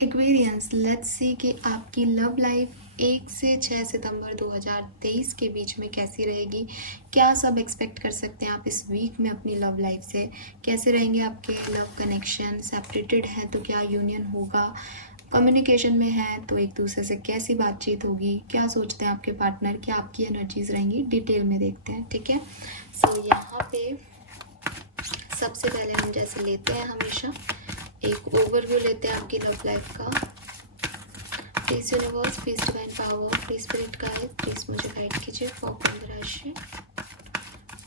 Aquarians, let's see कि आपकी love life 1 से 6 सितंबर 2023 के बीच में कैसी रहेगी। क्या सब एक्सपेक्ट कर सकते हैं आप इस वीक में अपनी लव लाइफ से? कैसे रहेंगे आपके लव कनेक्शन? सेपरेटेड है तो क्या यूनियन होगा? कम्युनिकेशन में है तो एक दूसरे से कैसी बातचीत होगी? क्या सोचते हैं आपके पार्टनर? क्या आपकी एनर्जीज रहेंगी? डिटेल में देखते हैं, ठीक है। सो यहाँ पे सबसे पहले हम जैसे लेते हैं हमेशा एक ओवरव्यू लेते हैं आपकी लव लाइफ का। Please universe, please divine power, please spirit guide, please मुझे गाइड कीजिए फॉर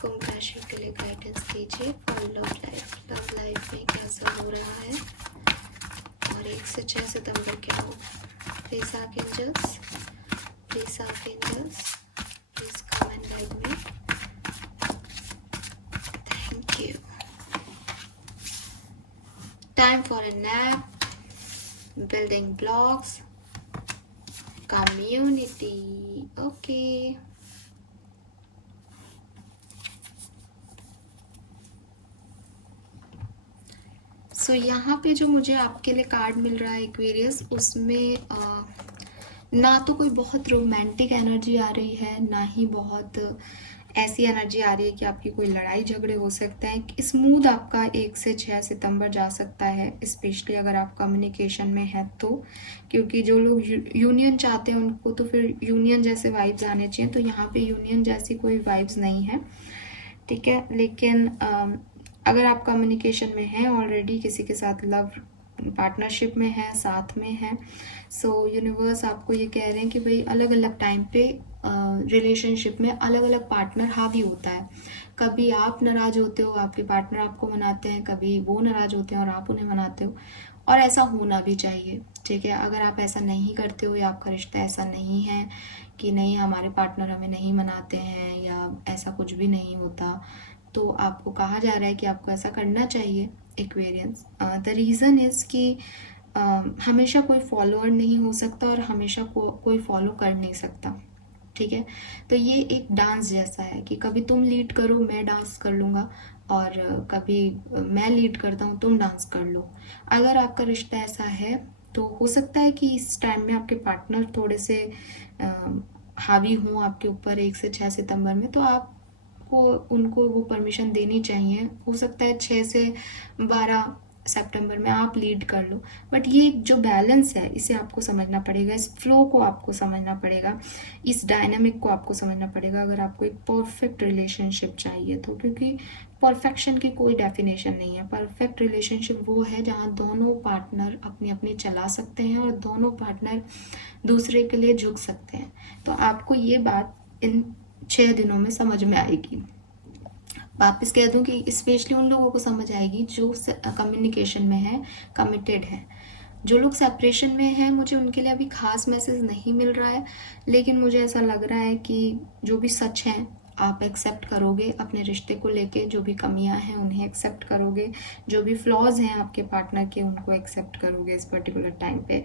कुंभ राशि के लिए गाइडेंस कीजिए फॉर लव लाइफ में क्या सब हो रहा है और 1 से 6 सितंबर क्या हो। Please archangels, please archangels, please come and guide me. Thank you. Time for a nap, building blocks, community. Okay. सो यहाँ पे जो मुझे आपके लिए कार्ड मिल रहा है एक्वेरियस, उसमें ना तो कोई बहुत रोमांटिक एनर्जी आ रही है, ना ही बहुत ऐसी एनर्जी आ रही है कि आपकी कोई लड़ाई झगड़े हो सकता है। स्मूथ आपका 1 से 6 सितंबर जा सकता है, स्पेशली अगर आप कम्युनिकेशन में है तो, क्योंकि जो लोग यूनियन चाहते हैं उनको तो फिर यूनियन जैसे वाइब्स आने चाहिए, तो यहाँ पे यूनियन जैसी कोई वाइब्स नहीं है, ठीक है। लेकिन अगर आप कम्युनिकेशन में हैं ऑलरेडी, किसी के साथ लव पार्टनरशिप में है, साथ में है, सो यूनिवर्स आपको ये कह रहे हैं कि भाई अलग अलग टाइम पे रिलेशनशिप में अलग अलग पार्टनर हावी होता है। कभी आप नाराज होते हो, आपके पार्टनर आपको मनाते हैं, कभी वो नाराज होते हैं और आप उन्हें मनाते हो, और ऐसा होना भी चाहिए, ठीक है। अगर आप ऐसा नहीं करते हो या आपका रिश्ता ऐसा नहीं है कि नहीं हमारे पार्टनर हमें नहीं मनाते हैं या ऐसा कुछ भी नहीं होता, तो आपको कहा जा रहा है कि आपको ऐसा करना चाहिए एक्वेरियंस। द रीज़न इज़ कि हमेशा कोई फॉलोअर नहीं हो सकता और हमेशा कोई फॉलो कर नहीं सकता, ठीक है। तो ये एक डांस जैसा है कि कभी तुम लीड करो, मैं डांस कर लूँगा, और कभी मैं लीड करता हूँ, तुम डांस कर लो। अगर आपका रिश्ता ऐसा है तो हो सकता है कि इस टाइम में आपके पार्टनर थोड़े से हावी हों आपके ऊपर 1 से 6 सितंबर में, तो आप को उनको वो परमिशन देनी चाहिए। हो सकता है 6 से 12 सितंबर में आप लीड कर लो, बट ये जो बैलेंस है इसे आपको समझना पड़ेगा, इस फ्लो को आपको समझना पड़ेगा, इस डायनामिक को आपको समझना पड़ेगा अगर आपको एक परफेक्ट रिलेशनशिप चाहिए तो, क्योंकि परफेक्शन की कोई डेफिनेशन नहीं है। परफेक्ट रिलेशनशिप वो है जहाँ दोनों पार्टनर अपनी अपनी चला सकते हैं और दोनों पार्टनर दूसरे के लिए झुक सकते हैं। तो आपको ये बात इन 6 दिनों में समझ में आएगी। वापस कह दूं कि स्पेशली उन लोगों को समझ आएगी जो कम्युनिकेशन में है, कमिटेड है। जो लोग सेपरेशन में हैं, मुझे उनके लिए अभी खास मैसेज नहीं मिल रहा है, लेकिन मुझे ऐसा लग रहा है कि जो भी सच है आप एक्सेप्ट करोगे, अपने रिश्ते को लेके जो भी कमियां हैं उन्हें एक्सेप्ट करोगे, जो भी फ्लॉज हैं आपके पार्टनर के उनको एक्सेप्ट करोगे इस पर्टिकुलर टाइम पे।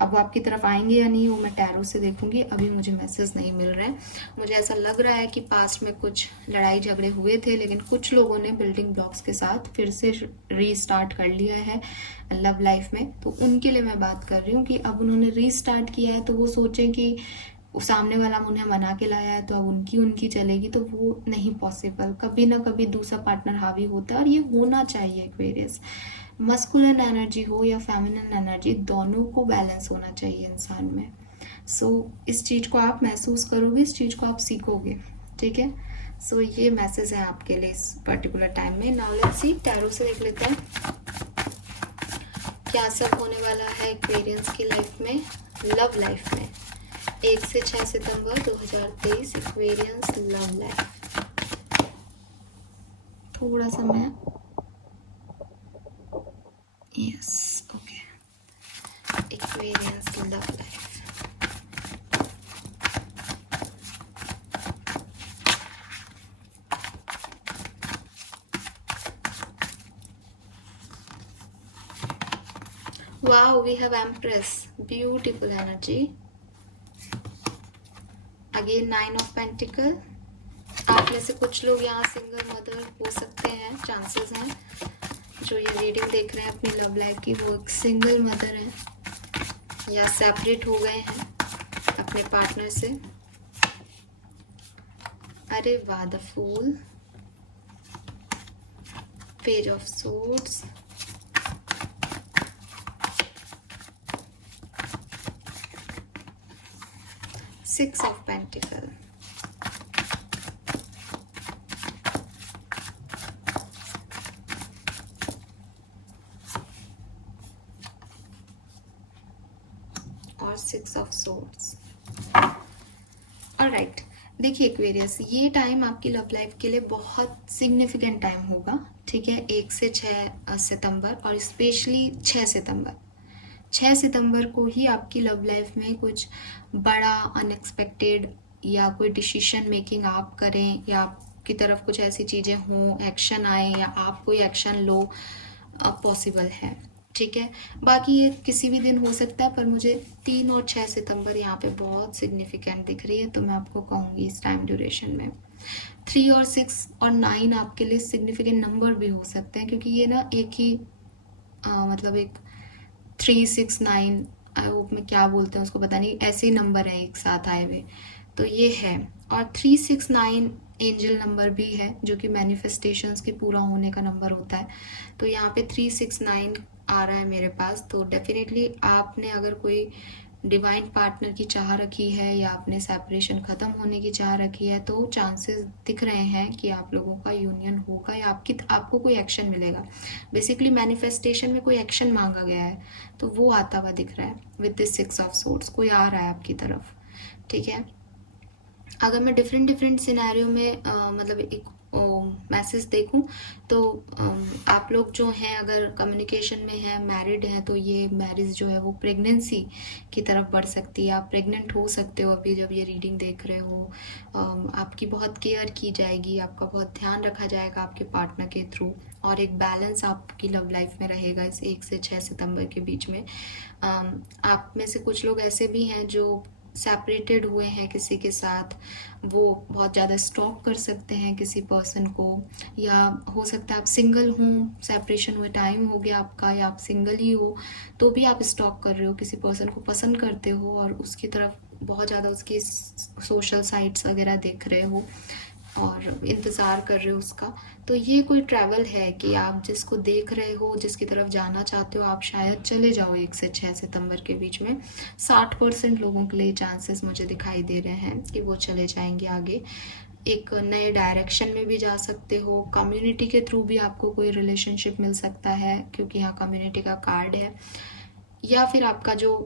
अब वो आपकी तरफ आएंगे या नहीं वो मैं टैरो से देखूंगी, अभी मुझे मैसेज नहीं मिल रहा है। मुझे ऐसा लग रहा है कि पास्ट में कुछ लड़ाई झगड़े हुए थे, लेकिन कुछ लोगों ने बिल्डिंग ब्लॉक्स के साथ फिर से रीस्टार्ट कर लिया है लव लाइफ में, तो उनके लिए मैं बात कर रही हूँ कि अब उन्होंने रीस्टार्ट किया है तो वो सोचें कि सामने वाला उन्हें मना के लाया है तो अब उनकी चलेगी, तो वो नहीं पॉसिबल। कभी ना कभी दूसरा पार्टनर हावी होता है और ये होना चाहिए एक्वेरियस। मस्कुलिन एनर्जी हो या फेमिनिन एनर्जी, दोनों को बैलेंस होना चाहिए इंसान में। सो इस चीज़ को आप महसूस करोगे, इस चीज़ को आप सीखोगे, ठीक है। सो ये मैसेज है आपके लिए इस पर्टिकुलर टाइम में। नाउ लेट्स सी, टैरो से देख लेते हैं क्या सब होने वाला है एक्वेरियंस की लाइफ में, लव लाइफ में 1 से 6 सितंबर 2023 एक्वेरियंस लव लाइफ। थोड़ा सा मैं yes okay, Aquarians love life. Wow, we have Empress, beautiful energy. Again 9 of Pentacle. आप में से कुछ लोग यहाँ सिंगल मदर हो सकते हैं, चांसेस हैं। जो ये रीडिंग देख रहे हैं अपनी लव लाइफ की, वो एक सिंगल मदर है। या सेपरेट हो गए हैं अपने पार्टनर से। अरे वाह, the fool, page of swords, six of pentacle, और सिक्स ऑफ सोर्ड्स। ऑलराइट, देखिए एक्वेरियस, ये टाइम आपकी लव लाइफ के लिए बहुत सिग्निफिकेंट टाइम होगा, ठीक है। 1 से 6 सितंबर, और स्पेशली 6 सितंबर, 6 सितंबर को ही आपकी लव लाइफ में कुछ बड़ा अनएक्सपेक्टेड या कोई डिसीजन मेकिंग आप करें, या आपकी तरफ कुछ ऐसी चीज़ें हों, एक्शन आए, या आप कोई एक्शन लो, पॉसिबल है, ठीक है। बाकी ये किसी भी दिन हो सकता है, पर मुझे 3 और 6 सितंबर यहाँ पे बहुत सिग्निफिकेंट दिख रही है, तो मैं आपको कहूँगी इस टाइम ड्यूरेशन में। 3 और 6 और 9 आपके लिए सिग्निफिकेंट नंबर भी हो सकते हैं, क्योंकि ये ना एक ही मतलब एक 3, 6, 9, आई होप में क्या बोलते हैं उसको पता नहीं, ऐसे ही नंबर है एक साथ आए हुए, तो ये है। और 3, 6, 9 एंजल नंबर भी है, जो कि मैनिफेस्टेशंस के पूरा होने का नंबर होता है। तो यहाँ पे 3, 6, 9 आ रहा है मेरे पास, तो डेफिनेटली आपने अगर कोई डिवाइन पार्टनर की चाह रखी है, या आपने सेपरेशन ख़त्म होने की चाह रखी है, तो चांसेस दिख रहे हैं कि आप लोगों का यूनियन होगा, या आपको कोई एक्शन मिलेगा। बेसिकली मैनिफेस्टेशन में कोई एक्शन मांगा गया है, तो वो आता हुआ दिख रहा है विद दिस 6 ऑफ सोर्ड्स, कोई आ रहा है आपकी तरफ, ठीक है। अगर मैं डिफरेंट सिनेरियो में मतलब एक मैसेज देखूं, तो आप लोग जो हैं अगर कम्युनिकेशन में हैं, मैरिड हैं, तो ये मैरिज जो है वो प्रेगनेंसी की तरफ बढ़ सकती है। आप प्रेग्नेंट हो सकते हो अभी जब ये रीडिंग देख रहे हो। आपकी बहुत केयर की जाएगी, आपका बहुत ध्यान रखा जाएगा आपके पार्टनर के थ्रू, और एक बैलेंस आपकी लव लाइफ में रहेगा इस 1 से 6 सितंबर के बीच में। आप में से कुछ लोग ऐसे भी हैं जो सेपरेटेड हुए हैं किसी के साथ, वो बहुत ज़्यादा स्टॉक कर सकते हैं किसी पर्सन को, या हो सकता है आप सिंगल हों, सेपरेशन हुए टाइम हो गया आपका, या आप सिंगल ही हो तो भी आप स्टॉक कर रहे हो, किसी पर्सन को पसंद करते हो और उसकी तरफ बहुत ज़्यादा उसकी सोशल साइट्स वगैरह देख रहे हो और इंतज़ार कर रहे हो उसका। तो ये कोई ट्रैवल है कि आप जिसको देख रहे हो, जिसकी तरफ जाना चाहते हो, आप शायद चले जाओ 1 से 6 सितंबर के बीच में। 60% लोगों के लिए चांसेस मुझे दिखाई दे रहे हैं कि वो चले जाएंगे आगे, एक नए डायरेक्शन में भी जा सकते हो। कम्युनिटी के थ्रू भी आपको कोई रिलेशनशिप मिल सकता है, क्योंकि यहाँ कम्युनिटी का कार्ड है। या फिर आपका जो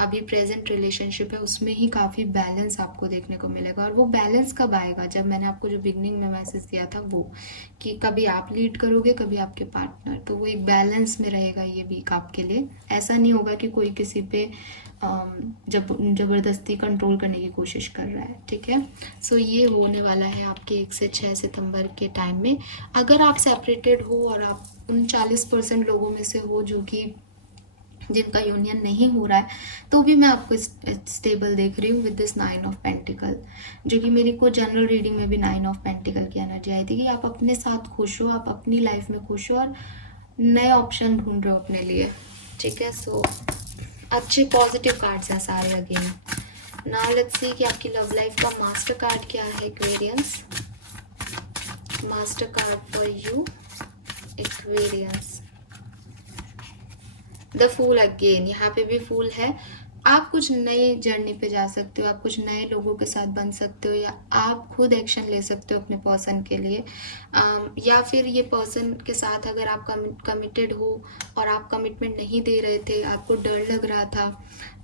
अभी प्रेजेंट रिलेशनशिप है उसमें ही काफ़ी बैलेंस आपको देखने को मिलेगा। और वो बैलेंस कब आएगा, जब मैंने आपको जो बिगनिंग में मैसेज दिया था वो, कि कभी आप लीड करोगे, कभी आपके पार्टनर, तो वो एक बैलेंस में रहेगा ये वीक आपके लिए। ऐसा नहीं होगा कि कोई किसी पे जब ज़बरदस्ती कंट्रोल करने की कोशिश कर रहा है, ठीक है। सो ये होने वाला है आपके 1 से 6 सितंबर के टाइम में। अगर आप सेपरेटेड हो और आप उन 40% लोगों में से हो जो कि जिनका यूनियन नहीं हो रहा है, तो भी मैं आपको स्टेबल देख रही हूँ विद दिस 9 ऑफ पेंटिकल, जो कि मेरी को जनरल रीडिंग में भी 9 ऑफ पेंटिकल की एनर्जी आई थी कि आप अपने साथ खुश हो, आप अपनी लाइफ में खुश हो और नए ऑप्शन ढूंढ रहे हो अपने लिए, ठीक है। सो अच्छे पॉजिटिव कार्ड्स हैं सारे अगेन। नाउ लेट्स सी कि आपकी लव लाइफ का मास्टर कार्ड क्या है Aquarians. Master card for you Aquarians, the fool again, यहाँ पे भी फूल है। आप कुछ नए जर्नी पे जा सकते हो, आप कुछ नए लोगों के साथ बन सकते हो, या आप खुद एक्शन ले सकते हो अपने पर्सन के लिए। या फिर ये पर्सन के साथ अगर आप कमिटेड हो और आप कमिटमेंट नहीं दे रहे थे, आपको डर लग रहा था,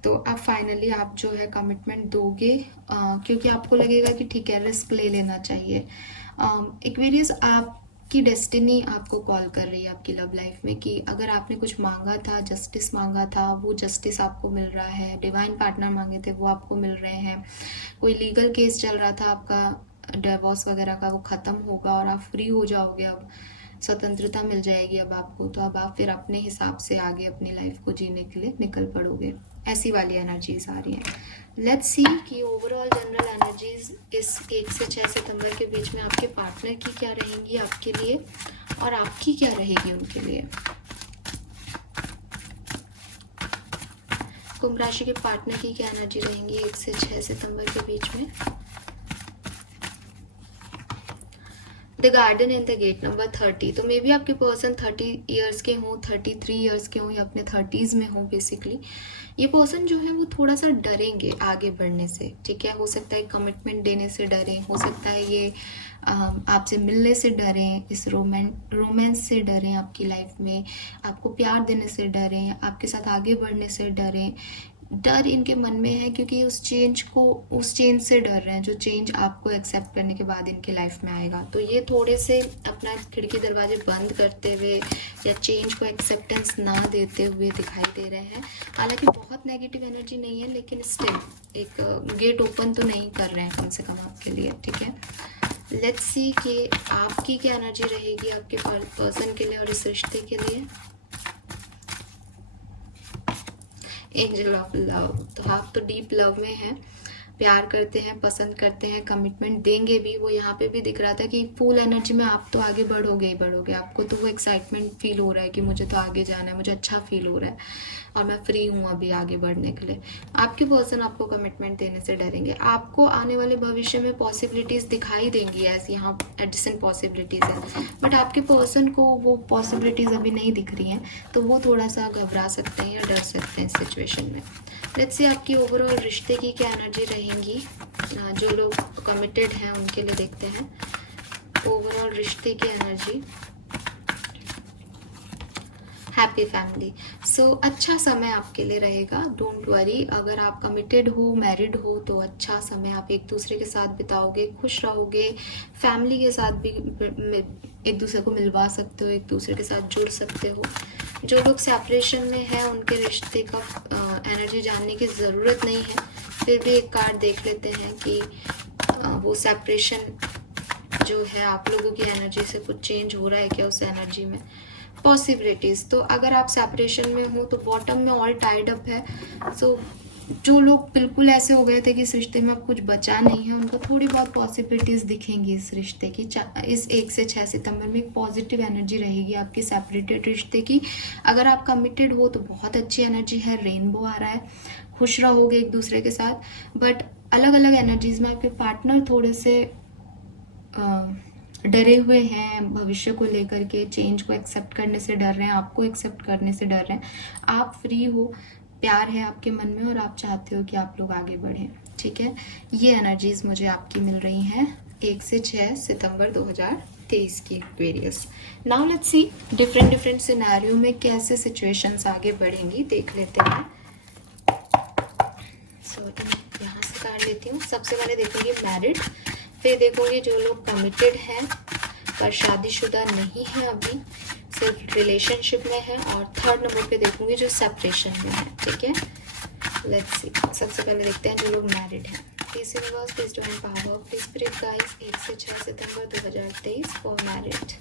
तो अब फाइनली आप जो है कमिटमेंट दोगे, क्योंकि आपको लगेगा कि ठीक है रिस्क ले लेना चाहिए। एक्वेरियस, आपकी डेस्टिनी आपको कॉल कर रही है आपकी लव लाइफ में, कि अगर आपने कुछ मांगा था, जस्टिस मांगा था, वो जस्टिस आपको मिल रहा है। डिवाइन पार्टनर मांगे थे, वो आपको मिल रहे हैं। कोई लीगल केस चल रहा था आपका डिवोर्स वगैरह का, वो ख़त्म होगा और आप फ्री हो जाओगे, अब स्वतंत्रता मिल जाएगी अब आपको। तो अब आप फिर अपने हिसाब से आगे अपनी लाइफ को जीने के लिए निकल पड़ोगे। ऐसी वाली एनर्जीज आ रही हैं। लेट्स सी कि ओवरऑल जनरल एनर्जीज इस 1 से 6 सितंबर के बीच में आपके पार्टनर की क्या रहेंगी आपके लिए, और आपकी क्या रहेगी उनके लिए। कुंभ राशि के पार्टनर की क्या एनर्जी रहेंगी 1 से 6 सितंबर के बीच में? The garden and the gate number 30। तो मे बी आपके पर्सन 30 ईयर्स के हों, 33 ईयर्स के हों या अपने 30s में हों। बेसिकली ये पर्सन जो है वो थोड़ा सा डरेंगे आगे बढ़ने से, ठीक है। हो सकता है कमिटमेंट देने से डरें, हो सकता है ये आपसे मिलने से डरें, इस रोमांस से डरें, आपकी लाइफ में आपको प्यार देने से डरें, आपके साथ आगे बढ़ने से डरें। डर इनके मन में है क्योंकि उस चेंज से डर रहे हैं, जो चेंज आपको एक्सेप्ट करने के बाद इनकी लाइफ में आएगा। तो ये थोड़े से अपना खिड़की दरवाजे बंद करते हुए या चेंज को एक्सेप्टेंस ना देते हुए दिखाई दे रहे हैं। हालांकि बहुत नेगेटिव एनर्जी नहीं है, लेकिन स्टिल एक गेट ओपन तो नहीं कर रहे हैं कम से कम आपके लिए, ठीक है। लेट्स सी कि आपकी क्या एनर्जी रहेगी आपके पर्सन के लिए और इस रिश्ते के लिए। Angel of love. तो आप तो डीप लव में हैं, प्यार करते हैं, पसंद करते हैं, कमिटमेंट देंगे भी। वो यहाँ पे भी दिख रहा था कि फुल एनर्जी में आप तो आगे बढ़ोगे ही बढ़ोगे। आपको तो वो एक्साइटमेंट फील हो रहा है कि मुझे तो आगे जाना है, मुझे अच्छा फील हो रहा है और मैं फ्री हूँ अभी आगे बढ़ने के लिए। आपके पर्सन आपको कमिटमेंट देने से डरेंगे। आपको आने वाले भविष्य में पॉसिबिलिटीज़ दिखाई देंगी, ऐसी यहाँ एडिशन पॉसिबिलिटीज़ है, बट आपके पर्सन को वो पॉसिबिलिटीज़ अभी नहीं दिख रही हैं, तो वो थोड़ा सा घबरा सकते हैं या डर सकते हैं इस सिचुएशन में। लेट्स से आपकी ओवरऑल रिश्ते की क्या एनर्जी रहेंगी। जो लोग कमिटेड हैं उनके लिए देखते हैं ओवरऑल रिश्ते की एनर्जी। Happy family. सो अच्छा समय आपके लिए रहेगा, डोंट वरी। अगर आप कमिटेड हो, मैरिड हो, तो अच्छा समय आप एक दूसरे के साथ बिताओगे, खुश रहोगे, फैमिली के साथ भी एक दूसरे को मिलवा सकते हो, एक दूसरे के साथ जुड़ सकते हो। जो लोग सेपरेशन में है उनके रिश्ते का एनर्जी जानने की ज़रूरत नहीं है, फिर भी एक कार्ड देख लेते हैं कि वो सेपरेशन जो है आप लोगों की एनर्जी से कुछ चेंज हो रहा है क्या उस एनर्जी में। पॉसिबिलिटीज़, तो अगर आप सेपरेशन में हो तो बॉटम में ऑल टाइड अप है। सो जो लोग बिल्कुल ऐसे हो गए थे कि इस रिश्ते में अब कुछ बचा नहीं है, उनको थोड़ी बहुत पॉसिबिलिटीज़ दिखेंगी इस रिश्ते की। इस 1 से 6 सितंबर में एक पॉजिटिव एनर्जी रहेगी आपकी सेपरेटेड रिश्ते की। अगर आप कमिटेड हो तो बहुत अच्छी एनर्जी है, रेनबो आ रहा है, खुश रहोगे एक दूसरे के साथ। बट अलग अलग एनर्जीज में आपके पार्टनर थोड़े से डरे हुए हैं भविष्य को लेकर के, चेंज को एक्सेप्ट करने से डर रहे हैं, आपको एक्सेप्ट करने से डर रहे हैं। आप फ्री हो, प्यार है आपके मन में और आप चाहते हो कि आप लोग आगे बढ़ें, ठीक है। ये एनर्जीज मुझे आपकी मिल रही हैं 1 से 6 सितंबर 2023 की Aquarius. Now let's see different scenario में कैसे सिचुएशंस आगे बढ़ेंगी, देख लेते हैं। सो यहाँ से कार्ड लेती हूँ। सबसे पहले देखूंगी मैरिड, फिर देखोगे जो लोग कमिटेड हैं पर शादीशुदा नहीं है अभी, सिर्फ रिलेशनशिप में है, और थर्ड नंबर पे देखूंगी जो सेपरेशन में है, ठीक है। लेट्स सी, सबसे पहले देखते हैं जो लोग मैरिड हैं। Please universe, please divine power, please spirit guides 1 से 6 सितंबर 2023 for married.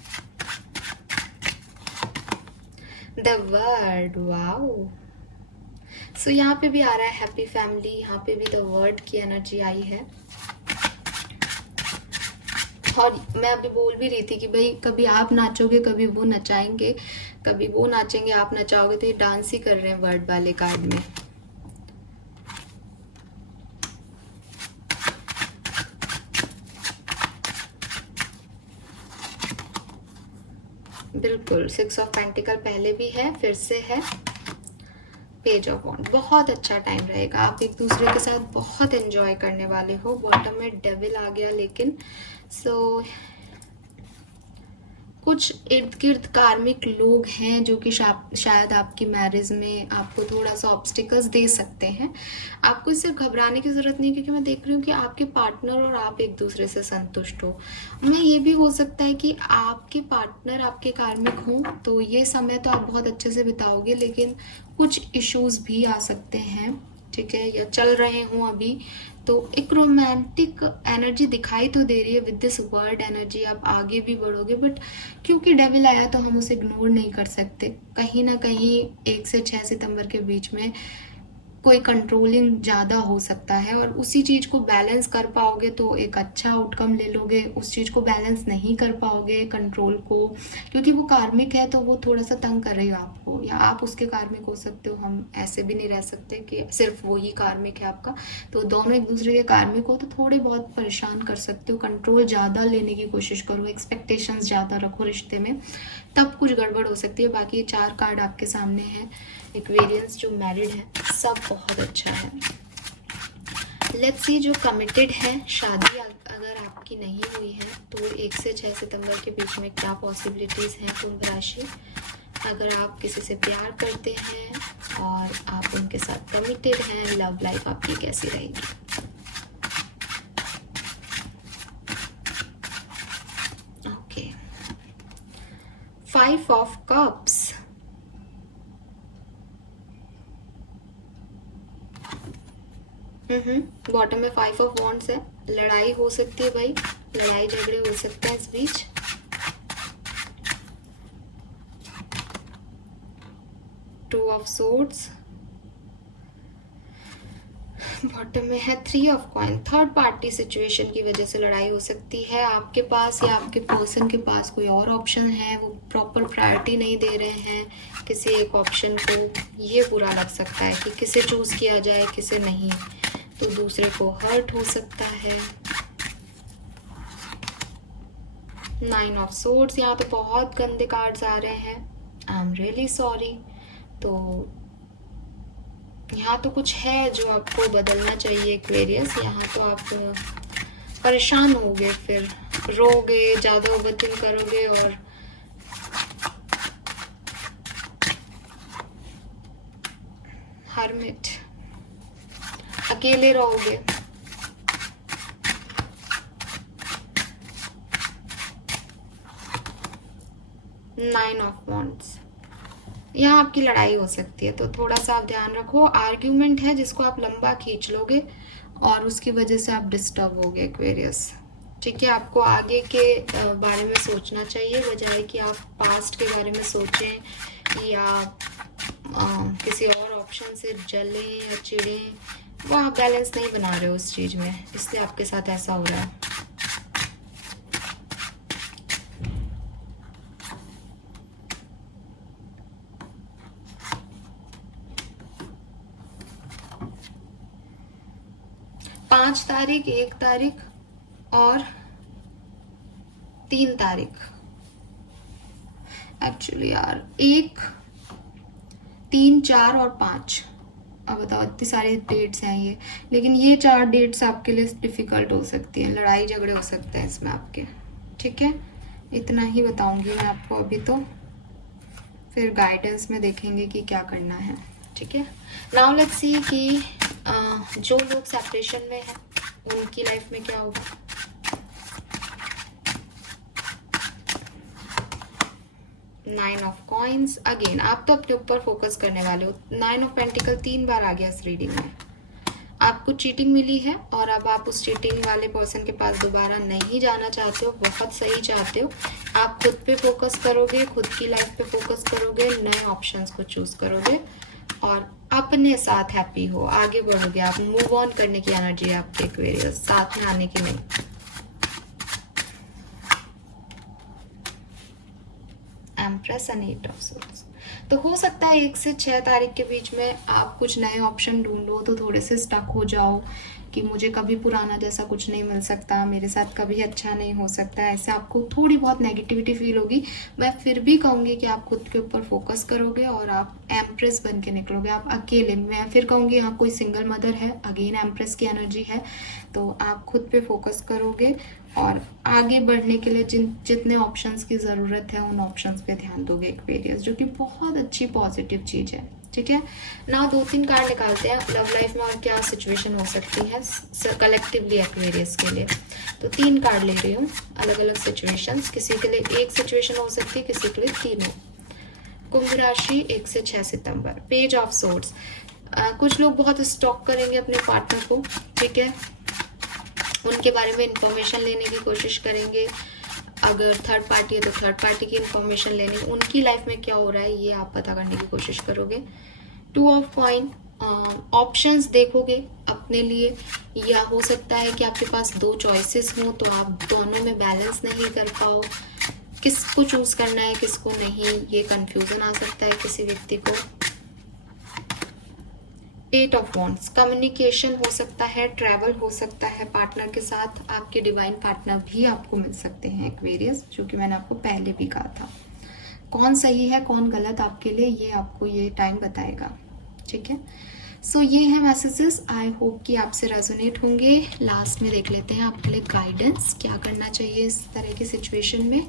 The word, wow. So यहाँ पे भी आ रहा है हैप्पी फैमिली, यहाँ पे भी द वर्ड की एनर्जी आई है। और मैं अभी बोल भी रही थी कि भाई कभी आप नाचोगे, कभी वो नचाएंगे, कभी वो नाचेंगे, आप नचाओगे, तो ये डांस ही कर रहे हैं वर्ड वाले कार्ड में। बिल्कुल 6 ऑफ पेंटिकल पहले भी है, फिर से है पेज ऑफ वॉन्ड। बहुत अच्छा टाइम रहेगा, आप एक दूसरे के साथ बहुत एंजॉय करने वाले हो। बॉटम में डेविल आ गया, लेकिन सो कुछ इर्द गिर्द कार्मिक लोग हैं जो कि शायद आपकी मैरिज में आपको थोड़ा सा ऑब्स्टिकल्स दे सकते हैं। आपको इससे घबराने की ज़रूरत नहीं, क्योंकि मैं देख रही हूँ कि आपके पार्टनर और आप एक दूसरे से संतुष्ट हो। मैं ये भी हो सकता है कि आपके पार्टनर आपके कार्मिक हों, तो ये समय तो आप बहुत अच्छे से बिताओगे, लेकिन कुछ इश्यूज भी आ सकते हैं, ठीक है, या चल रहे हों अभी। तो एक रोमांटिक एनर्जी दिखाई तो दे रही है विद दिस वर्ड एनर्जी, आप आगे भी बढ़ोगे, बट क्योंकि डेविल आया तो हम उसे इग्नोर नहीं कर सकते। कहीं ना कहीं 1 से 6 सितंबर के बीच में कोई कंट्रोलिंग ज़्यादा हो सकता है, और उसी चीज़ को बैलेंस कर पाओगे तो एक अच्छा आउटकम ले लोगे। उस चीज़ को बैलेंस नहीं कर पाओगे, कंट्रोल को, क्योंकि वो कार्मिक है तो वो थोड़ा सा तंग करेगा आपको, या आप उसके कार्मिक हो सकते हो। हम ऐसे भी नहीं रह सकते कि सिर्फ वो ही कार्मिक है आपका, तो दोनों एक दूसरे के कार्मिक हो तो थोड़े बहुत परेशान कर सकते हो। कंट्रोल ज़्यादा लेने की कोशिश करो, एक्सपेक्टेशंस ज़्यादा रखो रिश्ते में, तब कुछ गड़बड़ हो सकती है। बाकी ये 4 कार्ड आपके सामने है। एक्वेरियंस जो मैरिड है सब बहुत अच्छा है। लेट्स सी जो कमिटेड है, शादी अगर आपकी नहीं हुई है तो 1 से 6 सितंबर के बीच में क्या पॉसिबिलिटीज़ हैं कुंभ राशि। अगर आप किसी से प्यार करते हैं और आप उनके साथ कमिटेड हैं, लव लाइफ आपकी कैसी रहेगी। ओके, 5 ऑफ कप्स, बॉटम में 5 ऑफ वॉन्ड्स है। लड़ाई हो सकती है भाई, लड़ाई झगड़े हो सकते हैं इस बीच। टू ऑफ सोर्ड्स, बॉटम में है 3 of coin. Third party situation की वजह से लड़ाई हो सकती है। आपके पास या आपके पर्सन के पास कोई और ऑप्शन है, वो प्रॉपर प्रायोरिटी नहीं दे रहे हैं किसी एक ऑप्शन को। ये बुरा लग सकता है कि किसे चूज किया जाए किसे नहीं, तो दूसरे को हर्ट हो सकता है। 9 ऑफ सोर्ड्स, यहाँ तो बहुत गंदे कार्ड्स आ रहे हैं। I am really sorry. तो यहाँ तो कुछ है जो आपको बदलना चाहिए एक्वेरियस। यहाँ तो आप परेशान होगे, फिर रोगे, ज़्यादा ओवरथिंक करोगे और हर्मिट, अकेले रहोगे। नाइन ऑफ वॉन्ड्स, यहाँ आपकी लड़ाई हो सकती है तो थोड़ा सा आप ध्यान रखो। आर्ग्यूमेंट है जिसको आप लंबा खींच लोगे और उसकी वजह से आप डिस्टर्ब होगे एक्वेरियस। ठीक है, आपको आगे के बारे में सोचना चाहिए बजाय कि आप पास्ट के बारे में सोचें या किसी और ऑप्शन से जलें या चिढ़ें। वो आप बैलेंस नहीं बना रहे हो उस चीज़ में, इसलिए आपके साथ ऐसा हो रहा है। पाँच तारीख, 1 तारीख और 3 तारीख। एक्चुअली यार 1, 3, 4 और 5, अब बताओ इतनी सारी डेट्स हैं ये, लेकिन ये 4 डेट्स आपके लिए डिफ़िकल्ट हो सकती है, लड़ाई झगड़े हो सकते हैं इसमें आपके। ठीक है, इतना ही बताऊंगी मैं आपको अभी, तो फिर गाइडेंस में देखेंगे कि क्या करना है। ठीक है, नाउ लेट्स सी कि जो लोग सेपरेशन में हैं उनकी लाइफ में क्या होगा। नाइन ऑफ कॉइन्स, अगेन आप तो अपने ऊपर फोकस करने वाले हो। 9 ऑफ पेंटिकल 3 बार आ गया इस रीडिंग में। आपको चीटिंग मिली है और अब आप उस चीटिंग वाले पर्सन के पास दोबारा नहीं जाना चाहते हो, बहुत सही चाहते हो। आप खुद पे फोकस करोगे, खुद की लाइफ पे फोकस करोगे, नए ऑप्शंस को चूज करोगे और अपने साथ हैप्पी हो, आगे बढ़ोगे। आप मूव ऑन करने की एनर्जी है आपके एक्वेरियस, साथ में आने की नहीं। एम्प्रेस एंड 8 ऑफ सोर्ड्स, तो हो सकता है 1 से 6 तारीख के बीच में आप कुछ नए ऑप्शन ढूंढो तो थोड़े से स्टक हो जाओ कि मुझे कभी पुराना जैसा कुछ नहीं मिल सकता, मेरे साथ कभी अच्छा नहीं हो सकता, ऐसे आपको थोड़ी बहुत नेगेटिविटी फील होगी। मैं फिर भी कहूँगी कि आप खुद के ऊपर फोकस करोगे और आप एम्प्रेस बन के निकलोगे। आप अकेले, मैं फिर कहूँगी यहाँ कोई सिंगल मदर है, अगेन एम्प्रेस की एनर्जी है, तो आप खुद पे फोकस करोगे और आगे बढ़ने के लिए जितने ऑप्शंस की ज़रूरत है उन ऑप्शंस पे ध्यान दोगे एक्वेरियस, जो कि बहुत अच्छी पॉजिटिव चीज़ है। ठीक है, ना 2-3 कार्ड निकालते हैं लव लाइफ में और क्या सिचुएशन हो सकती है कलेक्टिवली एक्वेरियस के लिए। तो 3 कार्ड ले रही हूँ, अलग अलग सिचुएशंस। किसी के लिए एक सिचुएशन हो सकती है, किसी के लिए तीनों। कुंभ राशि 1 से 6 सितंबर। पेज ऑफ सोर्ड्स, कुछ लोग बहुत स्टॉक करेंगे अपने पार्टनर को। ठीक है, उनके बारे में इंफॉर्मेशन लेने की कोशिश करेंगे। अगर थर्ड पार्टी है तो थर्ड पार्टी की इंफॉर्मेशन लेने, उनकी लाइफ में क्या हो रहा है ये आप पता करने की कोशिश करोगे। 2 ऑफ कॉइन ऑप्शंस देखोगे अपने लिए, या हो सकता है कि आपके पास दो चॉइसेस हो तो आप दोनों में बैलेंस नहीं कर पाओ, किसको चूज करना है किसको नहीं, ये कंफ्यूजन आ सकता है किसी व्यक्ति को। 8 ऑफ वॉन्ड्स, कम्युनिकेशन हो सकता है, ट्रैवल हो सकता है पार्टनर के साथ, आपके डिवाइन पार्टनर भी आपको मिल सकते हैं एक्वेरियस, जो कि मैंने आपको पहले भी कहा था। कौन सही है कौन गलत आपके लिए, ये आपको ये टाइम बताएगा, ठीक है। सो ये है मैसेजेस, आई होप कि आपसे रेजोनेट होंगे। लास्ट में देख लेते हैं आपके लिए गाइडेंस, क्या करना चाहिए इस तरह की सिचुएशन में,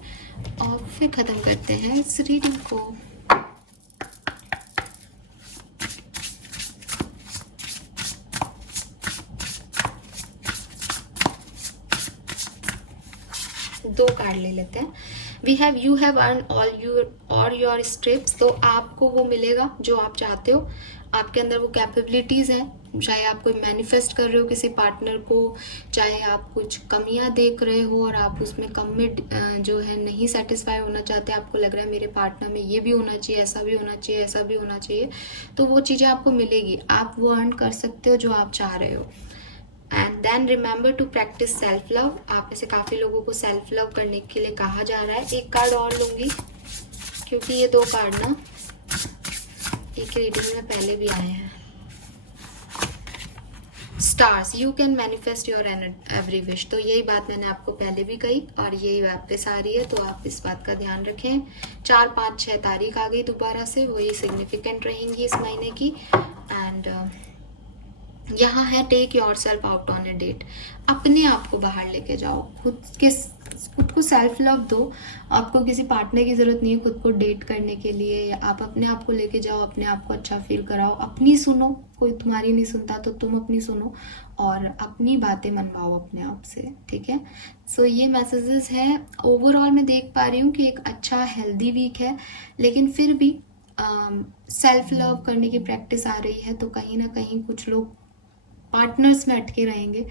और फिर ख़त्म करते हैं इस रीडिंग को। दो कार्ड ले लेते हैं। We have you have earn all your stripes, तो आपको वो मिलेगा जो आप चाहते हो, आपके अंदर वो कैपेबिलिटीज़ हैं, चाहे आप कोई मैनिफेस्ट कर रहे हो किसी पार्टनर को, चाहे आप कुछ कमियां देख रहे हो और आप उसमें कमिट जो है नहीं सेटिस्फाई होना चाहते, आपको लग रहा है मेरे पार्टनर में ये भी होना चाहिए, ऐसा भी होना चाहिए, ऐसा भी होना चाहिए, तो वो चीज़ें आपको मिलेगी, आप वो अर्न कर सकते हो जो आप चाह रहे हो। And then remember to practice self love, आप में से काफ़ी लोगों को सेल्फ लव करने के लिए कहा जा रहा है। एक कार्ड और लूँगी क्योंकि ये दो कार्ड ना एक रीडिंग में पहले भी आए हैं। Stars, you can manifest your every wish, तो यही बात मैंने आपको पहले भी कही और यही वापस आ रही है, तो आप इस बात का ध्यान रखें। 4, 5, 6 तारीख आ गई दोबारा से, वही सिग्निफिकेंट रहेंगी इस महीने की। एंड यहाँ है take yourself out on a date, अपने आप को बाहर लेके जाओ, खुद को सेल्फ लव दो, आपको किसी पार्टनर की ज़रूरत नहीं है खुद को डेट करने के लिए, या आप अपने आप को लेके जाओ, अपने आप को अच्छा फील कराओ, अपनी सुनो, कोई तुम्हारी नहीं सुनता तो तुम अपनी सुनो और अपनी बातें मनवाओ अपने आप से, ठीक है। सो ये मैसेजेस हैं। ओवरऑल मैं देख पा रही हूँ कि एक अच्छा हेल्दी वीक है, लेकिन फिर भी सेल्फ लव करने की प्रैक्टिस आ रही है, तो कहीं ना कहीं कुछ लोग पार्टनर्स में अटके रहेंगे,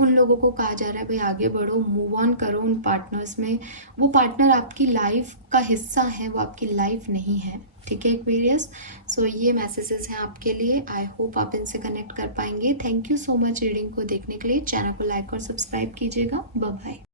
उन लोगों को कहा जा रहा है भाई आगे बढ़ो, मूव ऑन करो उन पार्टनर्स में, वो पार्टनर आपकी लाइफ का हिस्सा है, वो आपकी लाइफ नहीं है, ठीक है एक्वेरियस। सो ये मैसेजेस हैं आपके लिए, आई होप आप इनसे कनेक्ट कर पाएंगे। Thank you so much reading को देखने के लिए, चैनल को लाइक और सब्सक्राइब कीजिएगा, बाय बाय।